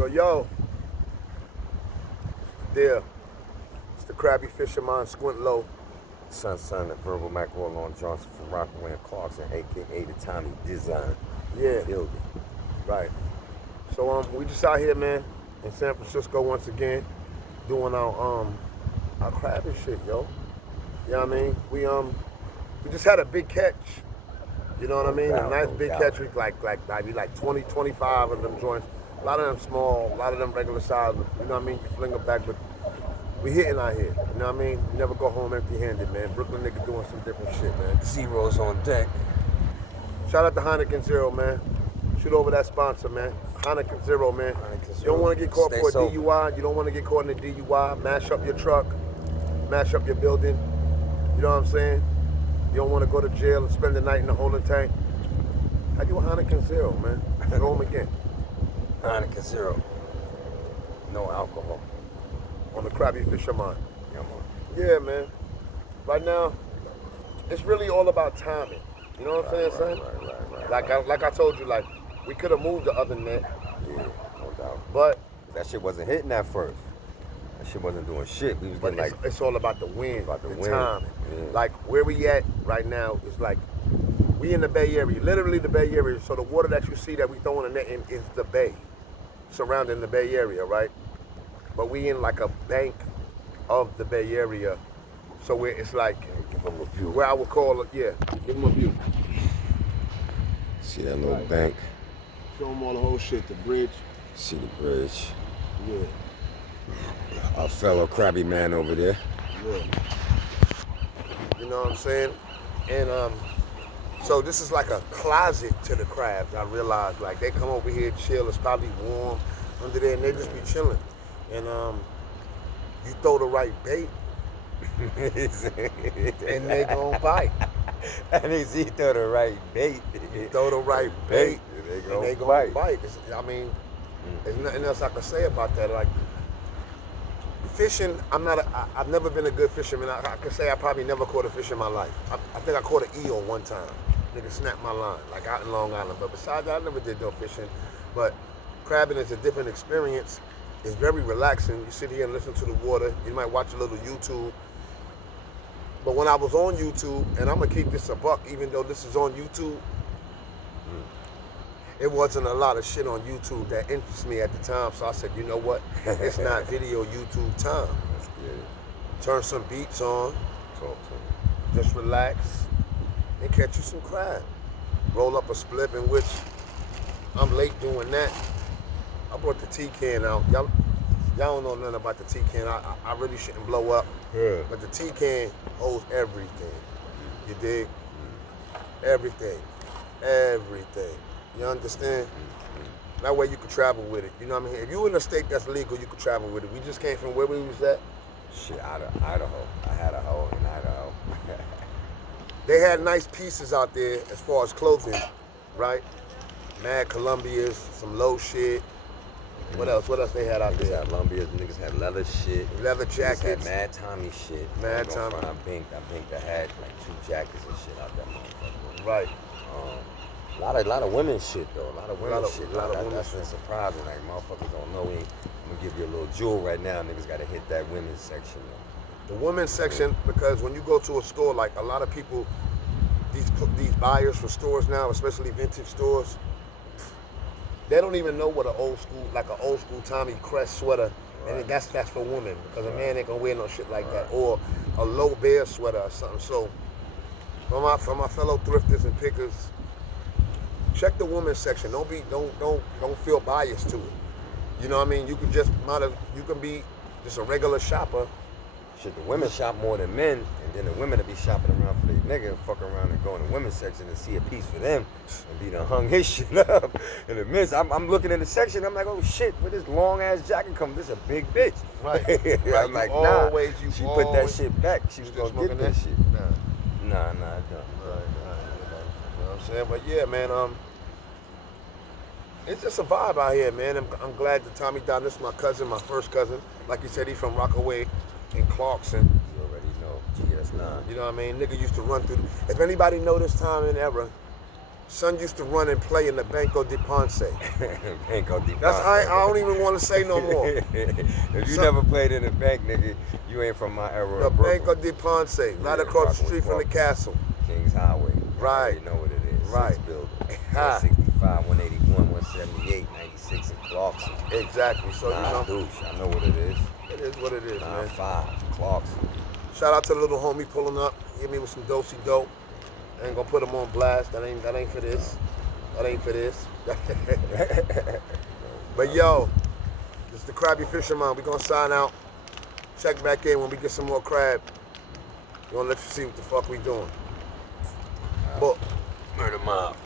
So yo, there, it's the crabby fisherman Squint Low. Son of Verbal Mackerel on Johnson from Rockaway and Clarkson, aka the Tommy Design. Yeah, Building. right. So we just out here, man, in San Francisco once again, doing our crab and shit, yo. You know what I mean? We just had a big catch. You know what I mean? A nice big catch. We like 20, 25 of them joints. A lot of them small, a lot of them regular size. You know what I mean? You fling them back, but we hitting out here. You know what I mean? You never go home empty-handed, man. Brooklyn nigga doing some different shit, man. Zeros on deck. Shout out to Heineken Zero, man. Shoot over that sponsor, man. Heineken Zero, man. You don't want to get caught for a DUI. You don't want to get caught in a DUI. Mash up your truck. Mash up your building. You know what I'm saying? You don't want to go to jail and spend the night in the holding tank. How you a Heineken Zero, man? Show them again. Heineken Zero. No alcohol. On the crabby fisherman. Come on. Yeah, man. Right now, it's really all about timing. You know what I'm saying, son? Right. Like I told you, like, we could have moved the other net. Yeah, no doubt. But that shit wasn't hitting at first. That shit wasn't doing shit. We was getting like... It's all about the wind, about the wind. time. Yeah. Like, where we at right now is like, we in the Bay Area, literally the Bay Area. So the water that you see that we throwing the net in is the bay, surrounding the Bay Area, right? But we in like a bank of the Bay Area. So it's like, give them a view. Where I would call it, yeah, give them a view. See that little bank? Show them all the whole shit, the bridge. See the bridge. Yeah. Our fellow crabby man over there. Yeah. You know what I'm saying? And so this is like a closet to the crabs. I realized, like, they come over here, chill. It's probably warm under there, and they just be chilling. And you throw the right bait, and they gon' bite. And he throw the right bait. You throw the right bait, and they gon' bite. I mean, there's nothing else I can say about that. Like, fishing, I've never been a good fisherman. I can say I probably never caught a fish in my life. I think I caught an eel one time. Nigga snapped my line, like out in Long Island. But besides that, I never did no fishing. But crabbing is a different experience. It's very relaxing. You sit here and listen to the water. You might watch a little YouTube. But when I was on YouTube, and I'm gonna keep this a buck, even though this is on YouTube, it wasn't a lot of shit on YouTube that interests me at the time. So I said, you know what? It's not video YouTube time. That's good. Turn some beats on. Talk to him. Just relax and catch you some crab. Roll up a spliff, in which I'm late doing that. I brought the tea can out. Y'all don't know nothing about the tea can. I really shouldn't blow up. Yeah. But the tea can holds everything. You dig? Everything. Everything. You understand? That way you could travel with it. You know what I mean? If you in a state that's legal, you could travel with it. We just came from where we was at. Shit, out of Idaho. I had a hoe in Idaho. They had nice pieces out there as far as clothing, right? Mad Columbias, some low shit. What else? What else they had out there? Niggas had Columbias, niggas had leather shit. Leather jackets. Niggas had Mad Tommy shit. Mad Tommy. I binked. I had like 2 jackets and shit out that motherfucker. Right. A lot of women shit though. A lot of women shit. That's been surprising. Like motherfuckers don't know. I'm gonna give you a little jewel right now. Niggas gotta hit that women's section though. The women's section, because when you go to a store, like a lot of people, these buyers for stores now, especially vintage stores, they don't even know what an old school Tommy Crest sweater, and that's for women, because a man ain't gonna wear no shit like that, or a low bear sweater or something. So for my fellow thrifters and pickers, check the women's section. Don't feel biased to it. You know what I mean? You can be just a regular shopper. Shit, the women shop more than men, and then the women will be shopping around for their nigga and fuck around and go in the women's section and see a piece for them and be done hung his shit up. And the men's, I'm looking in the section, I'm like, oh shit, where this long ass jacket come? This a big bitch. Right. I'm like, nah. She put that shit back. She was gonna get that shit. Nah, I don't. Right. You know what I'm saying? But yeah, man, it's just a vibe out here, man. I'm glad that Tommy Don, this is my cousin, my first cousin. Like you said, he's from Rockaway in Clarkson. You already know. GS9. You know what I mean? Nigga used to run through. If anybody know this time and era, Son used to run and play in the Banco de Ponce. Banco de Ponce. That's I don't even want to say no more. If you never played in a bank, nigga, you ain't from my era. The Banco de Ponce, right across the street from the castle. Kings Highway. Right. You know what it is. Right. Six building. 165, 181, 178, 96 in Clarkson. Exactly. So you know. Douche. I know what it is. It is what it is, man. 5 Clarkson. Shout out to the little homie pulling up. Hit me with some dosey dope. I ain't gonna put him on blast. That ain't for this. That ain't for this. But yo, this is the Krabby Fisherman. We gonna sign out. Check back in when we get some more crab. We gonna let you see what the fuck we doing. Book. Murder Mob.